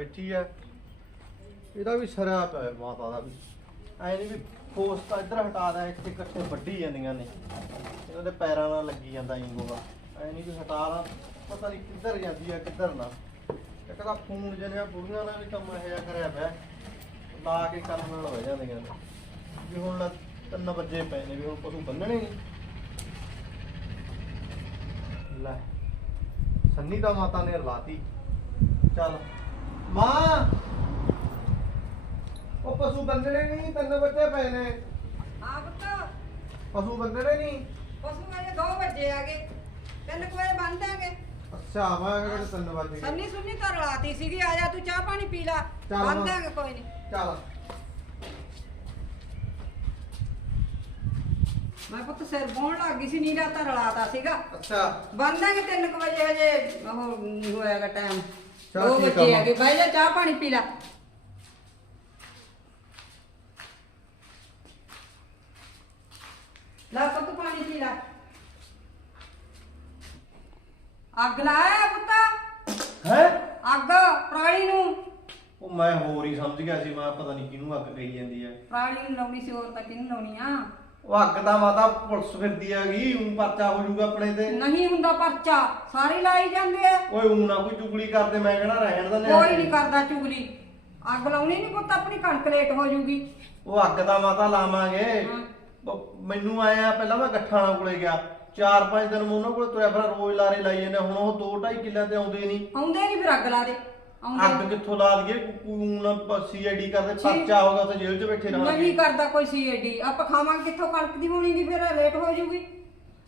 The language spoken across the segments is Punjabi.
ਬੈਠੀ ਐ ਇਹਦਾ ਵੀ ਸਰਿਆ ਪਿਆ ਮਾਤਾ ਦਾ ਵੀ। ਐ ਨਹੀਂ ਵੀ ਫੋਰਸ ਤਾਂ ਇੱਧਰ ਹਟਾ ਦਾਂ ਇੱਥੇ ਇਕੱਠੇ ਵੱਢੀ ਜਾਂਦੀਆਂ ਨੇ। ਇਹਨਾਂ ਦੇ ਪੈਰਾਂ ਨਾਲ ਲੱਗੀ ਜਾਂਦਾ ਇੰਗੋਗਾ ਐ ਨਹੀਂ ਵੀ ਹਟਾ ਦਾਂ ਪਤਾ ਨਹੀਂ ਕਿੱਧਰ ਜਾਂਦੀ ਆ, ਕਿੱਧਰ ਨਾ। ਇੱਕ ਤਾਂ ਫੋਨ ਜਿਹੜੀਆਂ ਬੁੜੀਆਂ ਦਾ ਵੀ ਕੰਮ ਇਹ ਜਿਹਾ ਕਰਿਆ ਪਿਆ। ਲਾ ਕੇ ਕੰਮ ਨਾਲ ਹੋ ਜਾਂਦੀਆਂ ਨੇ। ਵੀ ਹੁਣ ਲੈ ਤਿੰਨ ਵਜੇ ਪਏ ਨੇ, ਵੀ ਹੁਣ ਪਸ਼ੂ ਬੰਨਣੇ ਨਹੀਂ ਲੈ। ਸੰਨੀ ਦਾ ਮਾਤਾ ਨੇ ਰਲਾਤੀ। ਚੱਲ। ਮਾਂ। ਉਹ ਪਸ਼ੂ ਬੰਨਣੇ ਨਹੀਂ ਤਿੰਨ ਵਜੇ ਪਏ ਨੇ। ਹਾਂ ਪੁੱਤ। ਪਸ਼ੂ ਬੰਨਣੇ ਨਹੀਂ। ਪਸ਼ੂ ਅਜੇ 2 ਵਜੇ ਆਗੇ ਤਿੰਨ ਕੁ ਵਜੇ ਬੰਦ ਆਗੇ ਅੱਛਾ ਮੈਂ ਕਿਹਾ ਤਿੰਨ ਵਜੇ ਸੰਨੀ ਸੁੰਨੀ ਤਾਂ ਰਲਾਤੀ ਸੀਗੀ ਆ ਜਾ ਤੂੰ ਚਾਹ ਪਾਣੀ ਪੀ ਲਾ। ਚੱਲ ਬੰਦ ਮਾਂ। ਆਗੇ ਕੋਈ ਨਹੀਂ। ਚੱਲ। ਮੈਂ ਪੁੱਤ ਸਿਰ ਬੋਣ ਲੱਗ ਗਈ ਸੀ ਨੀਰਾ ਤਾਂ ਰਲਾਤਾ ਸੀਗਾ। ਅੱਛਾ। ਬੰਦ ਆਗੇ 3 ਵਜੇ ਹਜੇ ਉਹ ਹੋਇਆਗਾ ਟਾਈਮ ਚੱਲ ਦੋ ਠੀਕ ਆ ਵਜੇ ਮਾਂ। ਆਗੇ ਬਾਈ ਜਾ ਚਾਹ ਪਾਣੀ ਪੀ ਲਾ। ਲਾ ਪੁੱਤ ਪਾਣੀ ਪੀ ਲਾ। ਅੱਗ ਲਾਇਆ ਪੁੱਤ? ਹੈ? ਅੱਗ ਪ੍ਰਾਣੀ ਨੂੰ। ਉਹ ਮੈਂ ਹੋਰ ਹੀ ਸਮਝ ਗਿਆ ਸੀ ਮੈਂ ਪਤਾ ਨਹੀਂ ਕਿਹਨੂੰ ਅੱਗ ਕਹੀ ਜਾਂਦੀ ਹੈ ਪ੍ਰਾਣੀ ਨੂੰ ਲਾਉਣੀ ਸੀ ਹੋਰ ਤਾਂ ਕਿਹਨੂੰ ਲਾਉਣੀ ਆ? ਉਹ ਅੱਗ ਦਾ ਮਾਤਾ ਪੁਲਿਸ ਫਿਰਦੀ ਹੈਗੀ ਉਹ ਪਰਚਾ ਹੋ ਜਾਊਗਾ ਆਪਣੇ ਤੇ। ਨਹੀਂ ਹੁੰਦਾ ਪਰਚਾ ਸਾਰੇ ਲਾਈ ਜਾਂਦੇ ਆ। ਓਏ ਊਂ ਨਾ ਕੋਈ ਚੁਗਲੀ ਕਰਦੇ ਮੈਂ ਕਹਿਣਾ ਰਹਿਣ ਦਾ ਕੋਈ ਨਹੀਂ ਕਰਦਾ ਚੁਗਲੀ। ਅੱਗ ਲਾਉਣੀ ਨਹੀਂ ਪੁੱਤ ਆਪਣੀ ਕਣਕ ਲੇਟ ਹੋ ਜੂਗੀ ਉਹ ਅੱਗ ਦਾ ਮਾਤਾ ਲਾਵਾਂਗੇ। ਮੈਨੂੰ ਆਇਆ ਪਹਿਲਾਂ ਮੈਂ ਗੱਠਾਣਾ ਕੋਲੇ ਗਿਆ। ਚਾਰ ਪੰਜ ਦਿਨ ਮੈਂ ਉਹਨਾਂ ਕੋਲ ਤੁਰਿਆ ਫਿਰ ਰੋਜ਼ ਲਾਰੇ ਲਾਈ ਜਾਂਦੇ ਹੁਣ ਉਹ 2 2.5 ਕਿੱਲਿਆਂ ਤੇ ਆਉਂਦੇ ਨਹੀਂ ਆਉਂਦੇ ਨਹੀਂ ਫਿਰ ਅੱਗ ਲਾ ਦੇ। ਆਉਂਦੇ ਅੱਗ ਕਿੱਥੋਂ ਲਾ ਦਈਏ ਕੋਈ ਸੀਆਈਡੀ ਕਰਦੇ ਪਰਚਾ ਹੋਗਾ ਤੇ ਜੇਲ੍ਹ 'ਚ ਬੈਠੇ ਨਹੀਂ ਰਹਾਂਗੇ ਕਰਦਾ ਕੋਈ ਸੀਏਡੀ ਆਪਾਂ ਖਾਵਾਂਗੇ ਕਿੱਥੋਂ? ਕਣਕ ਦੀ ਹੋਣੀ ਨਹੀਂ ਫਿਰ ਲੇਟ ਹੋ ਜੂਗੀ।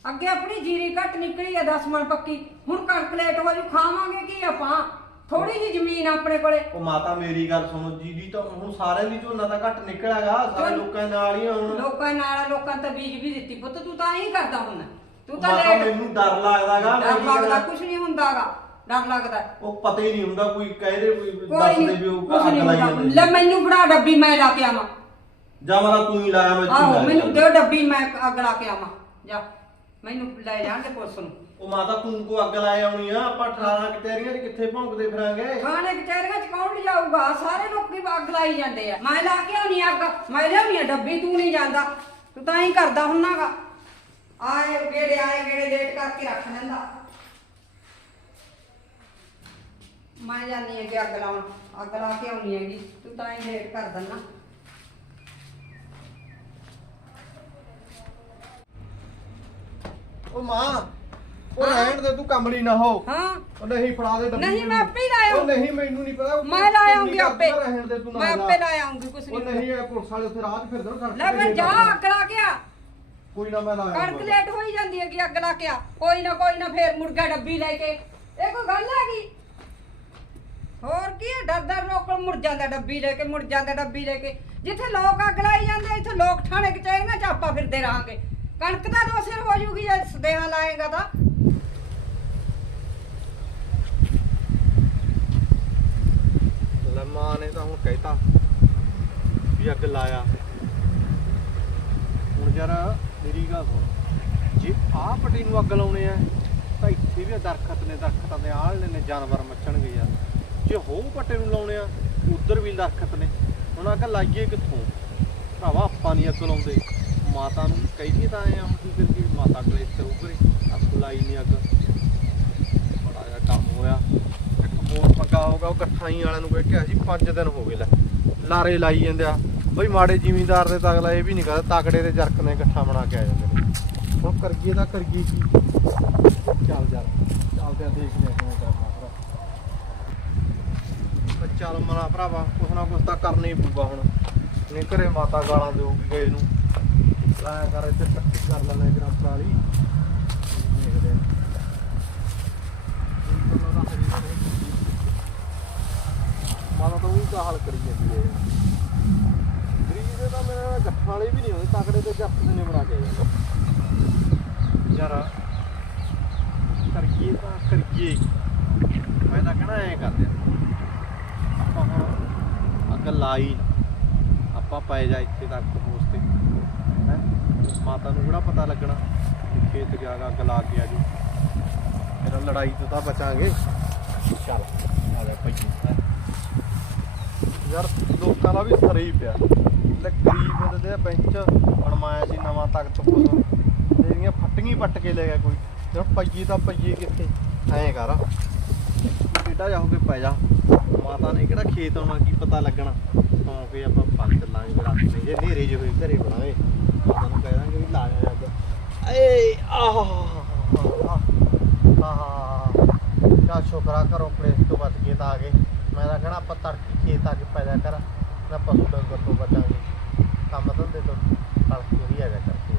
ਅੱਗੇ ਆਪਣੀ ਜੀਰੀ ਘੱਟ ਨਿਕਲੀ ਆ 10 ਮਣ ਪੱਕੀ। ਹੁਣ ਕਣਕ ਲੇਟ ਹੋ ਜੂ ਖਾਵਾਂਗੇ ਕੀ ਆਪਾਂ? ਥੋੜੀ ਜੀ ਜ਼ਮੀਨ ਆਪਣੇ ਕੋਲੇ। ਉਹ ਮਾਤਾ ਮੇਰੀ ਗੱਲ ਸੁਣੋ ਜੀਦੀ ਤਾਂ ਹੁਣ ਸਾਰਿਆਂ ਦੀ ਝੋਨਾ ਤਾਂ ਘੱਟ ਨਿਕਲਿਆਗਾ ਸਾਰੇ ਲੋਕਾਂ ਦੇ ਨਾਲ ਹੀ ਹੁਣ। ਲੋਕਾਂ ਨਾਲ ਲੋਕਾਂ ਤਾਂ ਬੀਜ ਵੀ ਦਿੱਤੀ। ਪੁੱਤ ਤੂੰ ਤਾਂ ਹੀ ਕਰਦਾ ਹੁਣ। ਤੂੰ ਤਾਂ ਮਾਤਾ ਲੇਟ ਮੈਨੂੰ ਡਰ ਲੱਗਦਾਗਾ ਡਰ ਲੱਗਦਾ ਕੁਝ ਨਹੀਂ ਹੁੰਦਾਗਾ ਡਰ ਲੱਗਦਾ ਉਹ ਪਤਾ ਹੀ ਨਹੀਂ ਹੁੰਦਾ ਕੋਈ ਕਹਿ ਦੇ ਕੋਈ ਕੋਈ ਦੱਸ ਦੇ ਨਹੀਂ ਵੀ ਉਹ ਕੁਝ ਅੱਗ ਨਹੀਂ ਲਾਈ ਹੁੰਦਾ। ਜਾਂਦੇ। ਲੈ ਮੈਨੂੰ ਫੜਾ ਡੱਬੀ ਮੈਂ ਲਾ ਕੇ ਆਵਾਂ। ਜਾਂ ਮਾਤਾ ਤੂੰ ਹੀ ਲਾਇਆ ਮੈਂ ਤੂੰ ਆਹੋ ਲਾਇਆ। ਮੈਨੂੰ ਦਿਓ ਡੱਬੀ ਮੈਂ ਅੱਗ ਲਾ ਕੇ ਆਵਾਂ। ਜਾ ਮੈਨੂੰ ਲੈ ਜਾਣਗੇ ਪੁਲਿਸ ਨੂੰ। ਉਹ ਮਾਤਾ ਤੂੰ ਕੋ ਅੱਗ ਲਾਇਆ ਆਉਣੀ ਆ ਆਪਾਂ 18 ਕਚਹਿਰੀਆਂ 'ਚ ਕਿੱਥੇ ਭੌਂਕਦੇ ਫਿਰਾਂਗੇ? ਥਾਣੇ ਕਚਹਿਰੀਆਂ ਚ ਕੌਣ ਲਿਜਾਊਗਾ? ਸਾਰੇ ਲੋਕੀ ਅੱਗ ਲਾਈ ਜਾਂਦੇ ਆ। ਮੈਂ ਲਾ ਕੇ ਆਉਣੀ ਅੱਗ ਮੈਂ ਲਿਆਉਣੀ ਆ ਡੱਬੀ ਤੂੰ ਨਹੀਂ ਜਾਂਦਾ। ਤੂੰ ਤਾਂ ਹੀ ਕਰਦਾ ਹੁੰਨਾਗਾ ਆਏ ਗੇੜੇ ਆਏ ਗੇੜੇ ਲੇਟ ਕਰਕੇ ਰੱਖ ਲੈਂਦਾ। ਮੈਂ ਜਾਨੀ ਆ ਕਿ ਅੱਗ ਲਾਉਣ ਅੱਗ ਲਾ ਕੇ ਆਉਣੀ ਹੈਗੀ ਤੂੰ ਤਾਂ ਹੀ ਲੇਟ ਕਰ ਦਿੰਨਾ। ਉਹ ਮਾਂ ਉਹ ਰਹਿਣ ਦੇ ਤੂੰ ਕੰਮਲੀ ਨਾ ਹੋ। ਹਾਂ। ਉਹ ਨਹੀਂ ਫੜਾ ਦੇ ਡੱਬੀ ਨਹੀਂ, ਮੈਂ ਮੈਨੂੰ। ਆਪੇ ਹੀ ਲਾਇਆ। ਉਹ ਨਹੀਂ ਮੈਨੂੰ ਨਹੀਂ ਪਤਾ ਉਹ ਮੈਂ ਲਾ ਤੂੰ ਆਉਂਗੀ ਨਹੀਂ ਆਪੇ। ਕਰਦਾ, ਰਹਿਣ ਦੇ ਤੂੰ ਨਾ ਮੈਂ। ਆਪੇ ਲਾ ਆਉਂਗੀ ਕੁਛ ਉਹ ਨਹੀਂ ਨਹੀਂ ਇਹ ਪੁਲਿਸ ਵਾਲੇ ਉੱਥੇ ਰਾਹ 'ਚ ਫਿਰਦੇ ਨੇ ਸੜਕ ਲੈ ਤੇ ਫਿਰ ਜਾ ਅੱਗ ਲਾ ਕੇ ਆ। ਕੋਈ ਨਾ ਮੈਂ ਲਾਇਆ ਕਣਕ ਲੇਟ ਹੋਈ ਜਾਂਦੀ ਹੈ ਕਿ ਅੱਗ ਲਾ ਕੇ ਆ। ਕੋਈ ਨਾ ਕੋਈ ਨਾ ਫੇਰ ਮੁਰਗਾ ਡੱਬੀ ਲੈ ਕੇ। ਇਹ ਕੋਈ ਗੱਲ ਹੈਗੀ? ਹੋਰ ਕੀ ਹੈ ਡਰ ਡਰ ਲੋਕ ਮੁੜ ਜਾਂਦਾ ਡੱਬੀ ਲੈ ਕੇ ਮੁੜ ਜਾਂਦਾ ਡੱਬੀ ਲੈ ਕੇ। ਜਿੱਥੇ ਲੋਕ ਅੱਗ ਲਾਈ ਜਾਂਦੇ ਇੱਥੇ ਲੋਕ ਠਾਣੇ ਕਚਹਿਰੀਆਂ ਚ ਆਪਾਂ ਫਿਰਦੇ ਰਹਾਂਗੇ। ਕਣਕ ਦਾ ਦੋ ਸਿਰ ਹੋ ਜੂਗੀ ਜੇ ਸਦੇਹਾ ਲਾਏਗਾ ਤਾਂ। ਲੈ ਮਾਂ ਨੇ ਤਾਂ ਹੁਣ ਕਹਿਤਾ ਵੀ ਅੱਗ ਲਾਇਆ। ਹੁਣ ਯਾਰ ਮੇਰੀ ਗੱਲ ਸੁਣ, ਜੇ ਆਹ ਪੱਟੀ ਨੂੰ ਅੱਗ ਲਾਉਣੇ ਆ, ਤਾਂ ਇੱਥੇ ਵੀ ਦਰਖਤ ਨੇ, ਦਰਖਤਾਂ ਦੇ ਆਲਣੇ ਨੇ, ਜਾਨਵਰ ਮੱਚਣਗੇ ਯਾਰ। ਜੇ ਹੋ ਪੱਟੇ ਨੂੰ ਲਾਉਣੇ ਆ ਉਧਰ ਵੀ ਦਰਖਤ ਨੇ। ਹੁਣ ਅੱਗ ਲਾਈਏ ਕਿੱਥੋਂ? ਭਰਾਵਾ ਆਪਾਂ ਨਹੀਂ ਅੱਗ ਲਾਉਂਦੇ। ਮਾਤਾ ਨੂੰ ਕਹੀਏ ਤਾਂ ਆਏ ਆ ਹੁਣ ਕੀ ਕਰੀਏ ਮਾਤਾ ਕੋਲੇ ਇੱਥੇ ਉਭਰੇ ਅੱਗ ਲਾਈ ਨਹੀਂ ਅੱਗ। ਬੜਾ ਜਿਹਾ ਕੰਮ ਹੋਇਆ। ਇੱਕ ਹੋਰ ਪੰਗਾ ਹੋਗਾ ਉਹ ਇਕੱਠਾਈ ਵਾਲਿਆਂ ਨੂੰ ਕਹਿ ਕੇ ਅਸੀਂ 5 ਦਿਨ ਹੋ ਗਏ ਲੈ। ਲਾਰੇ ਲਾਈ ਜਾਂਦੇ ਆ। ਬਈ ਮਾੜੇ ਜ਼ਿਮੀਂਦਾਰ ਦੇ ਤਾਂ ਅਗਲਾ ਇਹ ਵੀ ਨਹੀਂ ਕਰਦਾ ਤਕੜੇ ਦੇ ਜਰਕ ਨੇ ਇਕੱਠਾ ਬਣਾ ਕੇ ਆ ਜਾਂਦੇ ਨੇ। ਹੁਣ ਕਰਗੀਏ ਦਾ ਕਰਗੀਏ ਕੀ ਚੱਲ ਜਾ ਚੱਲਦੇ ਆ ਦੇਖਦੇ ਆ ਤਾਂ ਚੱਲ ਮਨਾ ਭਰਾਵਾ, ਕੁਛ ਨਾ ਕੁਛ ਤਾਂ ਕਰਨਾ ਹੀ ਪਊਗਾ ਹੁਣ। ਨਹੀਂ ਘਰੇ ਮਾਤਾ ਗਾਲਾਂ ਦੇਊਗੀ ਗਏ ਨੂੰ। ਲਾਇਆ ਕਰ ਇੱਥੇ ਪੱਟੀ ਕਰ ਲੈਣਾ ਗ੍ਰਾਂ ਪਰਾਲੀ ਦੇਖਦੇ ਆ। ਮਾਤਾ ਤਾਂ ਉਹੀ ਹਾਲ ਕਰੀ ਜਾਂਦੀ ਹੈ। ਗਰੀਬ ਦੇ ਤਾਂ ਮੇਰੇ ਗੱਠਾਂ ਵਾਲੇ ਵੀ ਨਹੀਂ ਹੁੰਦੇ, ਤਕੜੇ ਤੇ ਜੱਟ ਨੇ ਬਣਾ ਕੇ ਯਾਰ, ਕਰੀਏ ਤਾਂ ਕਰੀਏ। ਮੈਂ ਤਾਂ ਕਹਿਣਾ ਐ ਕਰਦੇ ਆਪਾਂ ਹੁਣ ਅੱਗ ਲਾਈ ਨਾ। ਆਪਾਂ ਪੈ ਜਾ ਇੱਥੇ ਤੱਕ ਪਹੁੰਚਤੇ ਹੈ? ਮਾਤਾ ਨੂੰ ਕਿਹੜਾ ਪਤਾ ਲੱਗਣਾ ਕਿ ਖੇਤ ਗਿਆ ਗਾ ਅੱਗ ਲਾ ਕੇ ਆਜੂ ਫਿਰ ਲੜਾਈ ਤੋਂ ਤਾਂ ਬਚਾਂਗੇ। ਚੱਲ, ਆ ਲੈ ਪਈ ਯਾਰ, ਲੋਕਾਂ ਦਾ ਵੀ ਸਰੇ ਹੀ ਪਿਆ। ਲੈ ਗਰੀਬ ਬੰਦੇ ਦੇ ਬੈਂਚ ਬਣਵਾਇਆ ਸੀ ਨਵਾਂ ਤਖਤ ਪੁੱਤ ਤੇਰੀਆਂ ਫੱਟੀਆਂ ਪੱਟ ਕੇ ਲੈ ਗਿਆ ਕੋਈ। ਯਾਰ ਪਈਏ ਤਾਂ ਪਈਏ ਕਿੱਥੇ? ਐਂ ਕਰ। ਬੇਟਾ ਜਾ ਹੋ ਕੇ ਪੈ ਜਾ। ਪਤਾ ਨੇ ਕਿਹੜਾ ਖੇਤ ਆਉਣਾ, ਕੀ ਪਤਾ ਲੱਗਣਾ। ਸੌਂ ਕੇ ਆਪਾਂ ਪੱਕ ਚੱਲਾਂਗੇ ਰਾਤ ਆਪਣੇ ਜੇ ਹਨੇਰੇ ਜਿਹੇ ਹੋਏ ਘਰੇ ਬਣਾਵੇ। ਮਾਤਾ ਨੂੰ ਕਹਿ ਦਾਂਗੇ ਵੀ ਲਾ ਜਾ ਅੱਗ ਏ, ਆਹ ਆਹ ਕਾ ਸ਼ੁਕਰਾ ਕਰੋ ਪ੍ਰੇਸ ਤੋਂ ਬਚ ਗਏ ਤਾਂ ਆ ਗਏ। ਮੈਂ ਤਾਂ ਕਹਿਣਾ ਆਪਾਂ ਤੜਕੀ ਖੇਤ ਆ ਕੇ ਜਾ ਕਰ ਨਾ ਪਸ਼ੂ ਡੰਗਰ ਤੋਂ ਬਚਾਂਗੇ। ਕੰਮ ਧੰਦੇ ਤੋਂ ਤੜਕੀ ਹੀ ਆ ਜਾ ਕਰਕੇ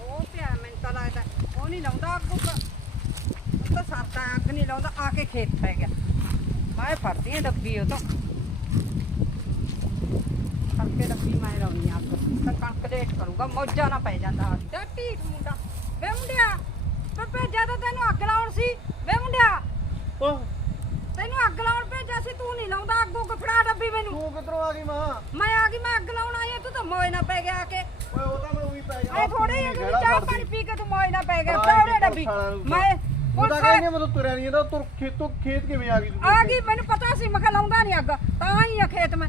ਉਹ ਪਿਆ ਮੈਨੂੰ ਤਾਂ ਲੱਗਦਾ ਉਹ ਨਹੀਂ ਲਾਉਂਦਾ ਅੱਗ ਉੱਗ ਉਹ ਤਾਂ ਸਰਦਾ ਅੱਗ ਨਹੀਂ ਲਾਉਂਦਾ ਆ ਕੇ ਖੇਤ ਪੈ ਗਿਆ। ਮੈਂ ਫੜਦੀ ਆ ਡੱਬੀ ਉਹ ਤੋਂ ਕਰਕੇ ਡੱਬੀ ਮੈਂ ਲਾਉਣੀ ਆ ਤਾਂ ਕਣਕ ਲੇਟ ਕਰੂਗਾ ਮੌਜਾ ਨਾ ਪੈ ਜਾਂਦਾ ਤੇ ਢੀਠ ਮੁੰਡਾ। ਵੇ ਮੁੰਡਿਆ ਮੈਂ ਭੇਜਿਆ ਤਾਂ ਤੈਨੂੰ ਅੱਗ ਲਾਉਣ ਸੀ। ਵੇ ਮੁੰਡਿਆ ਤੈਨੂੰ ਅੱਗ ਲਾਉਣ ਭੇਜਿਆ ਸੀ ਤੂੰ ਨਹੀਂ ਲਾਉਂਦਾ। ਅੱਗੋਂ ਫੜਾ ਡੱਬੀ ਮੈਨੂੰ। ਤੂੰ ਕਿੱਧਰੋਂ ਆ ਗਈ ਮਾਂ? ਮੈਂ ਆ ਗਈ ਮੈਂ ਅੱਗ ਲਾਉਣ ਆਈ ਆ ਤੂੰ ਤਾਂ ਮੋਏ ਨਾ ਪੈ ਗਿਆ ਆ ਕੇ। ਓਏ ਉਹ ਤਾਂ ਮੈਂ ਉਹੀ ਪੈ ਗਿਆ। ਐ ਥੋੜੇ ਜਿਹੇ ਚਾਹ? ਪਾਣੀ ਪੀ ਕੇ ਤੂੰ ਮੋਏ ਨਾ ਪੈ ਗਿਆ। ਕੇ ਡੱਬੀ। ਮੈਂ ਉਹ ਤਾਂ ਪੁਲਿਸ ਕਹਿੰਗੇ ਮਤਲਬ ਤੁਰਿਆ ਨਹੀਂ ਇਹਦਾ ਤੁਰ ਖੇਤੋਂ ਖੇਤ ਕਿਵੇਂ ਆ ਗਈ ਤੂੰ? ਆ ਗਈ ਮੈਨੂੰ ਪਤਾ ਸੀ ਮੈਂ ਕਿਹਾ ਲਾਉਂਦਾ ਨਹੀਂ ਅੱਗ ਤਾਂ ਹੀ ਆ ਖੇਤ ਮੈਂ।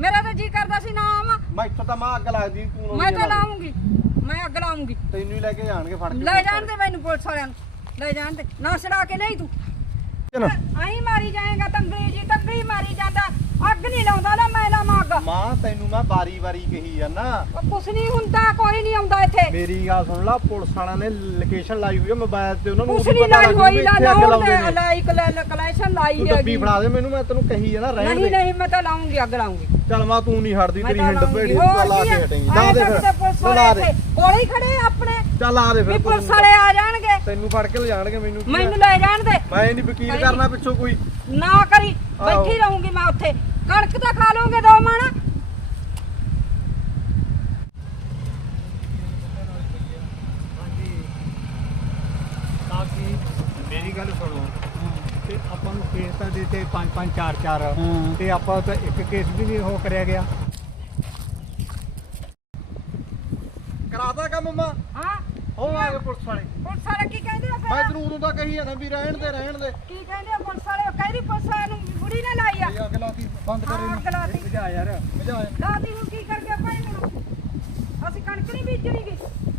ਮੇਰਾ ਤਾਂ ਜੀ ਕਰਦਾ ਸੀ ਨਾ ਆਵਾਂ ਮੈਂ ਇੱਥੋਂ ਤਾਂ ਮਾਂ ਅੱਗ ਲੱਗਦੀ ਤੂੰ ਮੈਂ ਉਹਦੀ ਤਾਂ। ਲਾਉਂਗੀ ਮੈਂ ਅੱਗ ਲਾਉਂਗੀ। ਤੈਨੂੰ ਹੀ ਲੈ ਕੇ ਜਾਣਗੇ ਫੜ ਕੇ ਲੈ ਜਾਣ ਦੇ ਮੈਨੂੰ ਪੁਲਿਸ ਵਾਲਿਆਂ ਨੂੰ ਲੈ ਜਾਣ ਦੇ। ਨਾ ਛੜਾ ਕੇ ਨਹੀਂ ਤੂੰ। ਚਲੋ। ਆਈ ਮਾਰੀ ਜਾਏਗਾ ਤੰਗੜੀ ਜੀ ਤੰਗੜੀ ਮਾਰੀ ਜਾਂਦਾ। ਅੱਗ ਨਹੀਂ ਲਾਉਂਦਾ ਨਾ ਮੈਂ ਲਾਵਾਂ ਅੱਗ। ਮਾਂ ਤੈਨੂੰ ਮੈਂ ਵਾਰੀ ਵਾਰੀ ਕਹੀ ਜਾਂਦਾ। ਉਹ ਕੁਛ ਨਹੀਂ ਹੁੰਦਾ ਕੋਈ ਨਹੀਂ ਆਉਂਦਾ ਇੱਥੇ। ਮੇਰੀ ਗੱਲ ਸੁਣ ਲਾ ਪੁਲਿਸ ਵਾਲਿਆਂ ਨੇ ਲੋਕੇਸ਼ਨ ਲਾਈ ਹੋਈ ਹੈ ਮੋਬਾਈਲ ਤੇ ਉਹਨਾਂ ਨੂੰ ਕੁਛ ਨਹੀਂ ਲਾਈ ਹੋਈ ਲਾ ਲਾਉਂਦੇ ਦੇ ਨੇ। ਲਾਈ ਡੱਬੀ ਹੈਗੀ। ਫੜਾ ਦੇ ਮੈਨੂੰ ਮੈਂ ਤੈਨੂੰ ਕਹੀ ਜਾਣਾ ਰਹਿਣ ਨਹੀਂ ਦੇ। ਨਹੀਂ ਮੈਂ ਤਾਂ ਲਾਉਂਗੀ ਅੱਗ ਲਾਉਂਗੀ। ਚੱਲ ਮਾਂ ਤੂੰ ਨਹੀਂ ਹਟਦੀ ਤੇਰੀ ਹਿੰਡ ਭੇੜੀ ਲਾ ਕੀ? ਹਟੇਂਗੀ। ਲਾ ਦੇ ਫਿਰ ਲਾ ਕੋਲੇ ਹੀ ਖੜੇ ਆਪਣੇ ਚੱਲ ਲਾ ਦੇ ਵੀ ਫਿਰ ਪੁਲਿਸ ਵਾਲੇ ਆ ਜਾਣਗੇ। ਤੈਨੂੰ ਫੜ ਕੇ ਲਿਜਾਣਗੇ ਮੈਨੂੰ ਕੀ ਆ? ਮੈਨੂੰ ਲੈ ਜਾਣ ਦੇ ਮੈਂ ਨਹੀਂ ਵਕੀਲ। ਕਰਨਾ ਪਿੱਛੋਂ ਕੋਈ। ਨਾ ਕਰੀ ਆਹੋ। ਬੈਠੀ ਰਹੂੰਗੀ ਮੈਂ ਉੱਥੇ। ਕਣਕ ਤਾਂ ਖਾ ਲਓਗੇ ਦੋ ਮਣ। ਮੇਰੀ ਗੱਲ ਸੁਣੋ। ਤੇ ਆਪਾਂ ਨੂੰ ਕੇਸ ਤਾਂ ਦਿੱਤੇ ਪੰਜ ਪੰਜ ਚਾਰ ਚਾਰ। ਹਾਂ। ਤੇ ਆਪਾਂ ਤਾਂ ਇੱਕ ਕੇਸ ਵੀ ਨਹੀਂ ਉਹ ਕਰਿਆ ਗਿਆ। ਕਰਾਦਾ ਕੰਮ ਮਾਂ? ਹਾਂ ਹੋ ਆ ਪੁਲਿਸ ਵਾਲੇ। ਪੁਲਿਸ ਵਾਲੇ ਕੀ ਕਹਿੰਦੇ ਆ ਮੈਂ ਫਿਰ? ਤੈਨੂੰ ਉਦੋਂ ਤਾਂ ਕਹੀ ਜਾਂਦਾ ਵੀ ਰਹਿਣ ਦੇ ਰਹਿਣ ਦੇ। ਕੀ ਕਹਿੰਦੇ ਆ ਪੁਲਿਸ ਵਾਲੇ? ਕਹਿੰਦੀ ਪੁਲਿਸ ਵਾਲੇ ਨੂੰ ਬੁੜੀ ਨੇ ਲਾਈ ਆ। ਇਹ ਅੱਗ ਲਾਤੀ ਬੰਦ ਕਰੇ ਹਾਂ ਨੂੰ ਗਲਾਤੀ ਯਾਰ। ਬੁਝਾਏ ਲਾਤੀ ਹੁਣ ਕੀ ਕਰ ਗਿਆ ਭਾਈ ਮੈਨੂੰ? ਅਸੀਂ ਕਣਕ ਨਹੀਂ ਬੀਜਣੀ ਗੀ।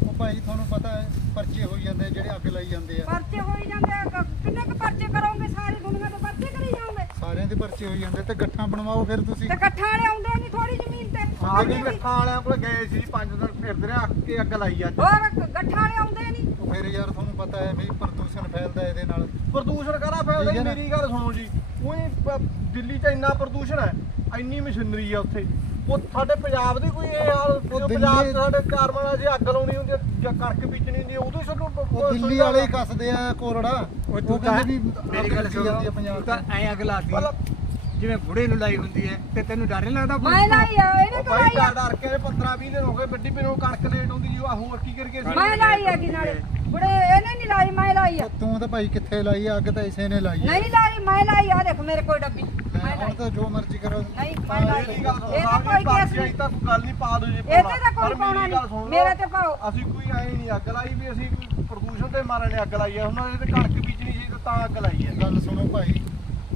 ਉਹ ਭਾਈ ਤੁਹਾਨੂੰ ਪਤਾ ਹੈ ਪਰਚੇ ਹੋਈ ਜਾਂਦੇ ਆ ਜਿਹੜੇ ਅੱਗ ਲਾਈ ਜਾਂਦੇ ਆ। ਪਰਚੇ ਹੋਈ ਜਾਂਦੇ ਆ ਕ- ਕਿੰਨੇ ਕੁ ਪਰਚੇ ਕਰੋਗੇ? ਸਾਰੀ ਦੁਨੀਆ ਦੇ ਪਰਚੇ ਕਰੀ ਜਾਓਗੇ? ਸਾਰਿਆਂ ਦੇ ਪਰਚੇ ਹੋਈ ਜਾਂਦੇ ਤੇ ਗੱਠਾਂ ਬਣਵਾਓ ਫਿਰ ਤੁਸੀਂ। ਤੇ ਇਕੱਠਾ ਵਾਲੇ ਆਉਂਦੇ ਨਹੀਂ ਥੋੜੀ ਜ਼ਮੀਨ ਤੇ। ਆ ਵੀ ਗੱਠਾਂ ਵਾਲਿਆਂ ਕੋਲ ਗਏ ਸੀ ਪੰਜ ਦਿਨ ਫਿਰਦੇ ਰਹੇ ਅੱਗ ਕੇ ਅੱਗ ਲਾਈ ਅੱਜ। ਹੋਰ ਗੱਠਾ ਵਾਲੇ ਆਉਂਦੇ ਨਹੀਂ। ਉਹ ਫਿਰ ਯਾਰ ਤੁਹਾਨੂੰ ਪਤਾ ਹੈ ਵੀ ਪ੍ਰਦੂਸ਼ਣ ਫੈਲਦਾ ਇਹਦੇ ਨਾਲ। ਪ੍ਰਦੂਸ਼ਣ ਕਾਹਦਾ ਫੈਲਦਾ ਨਾ? ਮੇਰੀ ਗੱਲ ਸੁਣੋ ਜੀ। ਉਹੀ ਪ- ਦਿੱਲੀ 'ਚ ਇੰਨਾ ਪ੍ਰਦੂਸ਼ਣ ਹੈ ਇੰਨੀ ਮਸ਼ੀਨਰੀ ਆ ਉੱਥੇ। ਉਹ ਸਾਡੇ ਪੰਜਾਬ ਦੀ ਕੋਈ ਇਹ ਜਦੋਂ ਦਿੱਲੀ- ਪੰਜਾਬ 'ਚ ਸਾਡੇ ਕਾਰਮਾਂ ਜੇ ਅੱਗ ਲਾਉਣੀ ਹੁੰਦੀ ਹੈ ਜਾਂ ਕਣਕ ਬੀਜਣੀ ਹੁੰਦੀ ਹੈ ਉਦੋਂ ਹੀ ਸਾਨੂੰ ਉਹ ਦਿੱਲੀ ਵਾਲੇ ਹੀ ਕੱਸਦੇ ਆ ਕੋਰੜਾ ਉਹ ਉਹ ਤੂੰ ਤਾਂ ਕਹਿੰਦੇ ਵੀ ਮੇਰੀ ਗੱਲ ਸੁਣੋ। ਤੂੰ ਪੰਜਾਬ ਤਾਂ 'ਚ। ਐਂ ਅਗ ਲਾਤੀ। ਮਤਲਬ ਜਿਵੇਂ ਬੁੜੇ ਨੂੰ ਲਾਈ ਹੁੰਦੀ ਹੈ ਤੇ ਤੈਨੂੰ ਡਰ ਨਹੀਂ ਲੱਗਦਾ ਮੈਂ ਲਾਈ ਆ ਇਹਨੇ ਉਹ ਲਾਈ ਆ। ਡਰ ਡਰ ਕੇ 15 20 ਦਿਨ ਹੋ ਗਏ ਵੱਡੀ ਪਿੰਡੋਂ ਕਣਕ ਲੇਟ ਹੁੰਦੀ ਜੀ ਆਹ ਹੋਰ ਕੀ ਕਰੀਏ ਅਸੀਂ? ਮੈਂ ਲਾਈ ਆ ਕਿ ਨਾਲੇ। ਬੁੜੇ ਇਹਨੇ ਨਹੀਂ ਲਾਈ ਮੈਂ ਲਾਈ ਆ। ਤੂੰ ਤਾਂ ਭਾਈ ਕਿੱਥੇ ਲਾਈ ਆ? ਅੱਗ ਤਾਂ ਇਸੇ ਨੇ ਲਾਈ ਆ। ਨਹੀਂ ਲਾਈ ਮੈਂ ਲਾਈ ਆ ਦੇਖ ਮੇਰੇ ਕੋਲ ਡੱਬੀ। ਮੈਂ ਹੁਣ ਲਾਈ। ਤਾਂ ਜੋ ਮਰਜ਼ੀ ਕਰੋ। ਨਹੀਂ ਮੈਂ ਲਾਈ। ਮੇਰੀ ਗੱਲ ਸੁਣੋ ਇਹ ਤਾਂ ਕੋਈ ਕੇਸ ਨਹੀਂ। ਤਾਂ ਕੋਈ ਗੱਲ ਨਹੀਂ ਪਾ ਦੋ ਜੀ ਇਹ ਤੇ ਪਰ ਕੋਈ ਮੇਰੀ ਪਾਉਣਾ ਗੱਲ ਸੁਣ ਨਹੀਂ ਲਓ, ਮੇਰੇ ਤੇ ਪਾਓ। ਅਸੀਂ ਕੋਈ ਐ ਨਹੀਂ ਅੱਗ ਲਾਈ ਵੀ ਅਸੀਂ ਕੋਈ ਪ੍ਰਦੂਸ਼ਣ ਦੇ ਮਾਰੇ ਨੇ ਅੱਗ ਲਾਈ ਹੈ ਉਹਨਾਂ ਨੇ ਤੇ ਕਣਕ ਬੀਜਣੀ ਸੀ ਤੇ ਤਾਂ ਅੱਗ ਲਾਈ ਹੈ। ਗੱਲ ਸੁਣੋ ਭਾਈ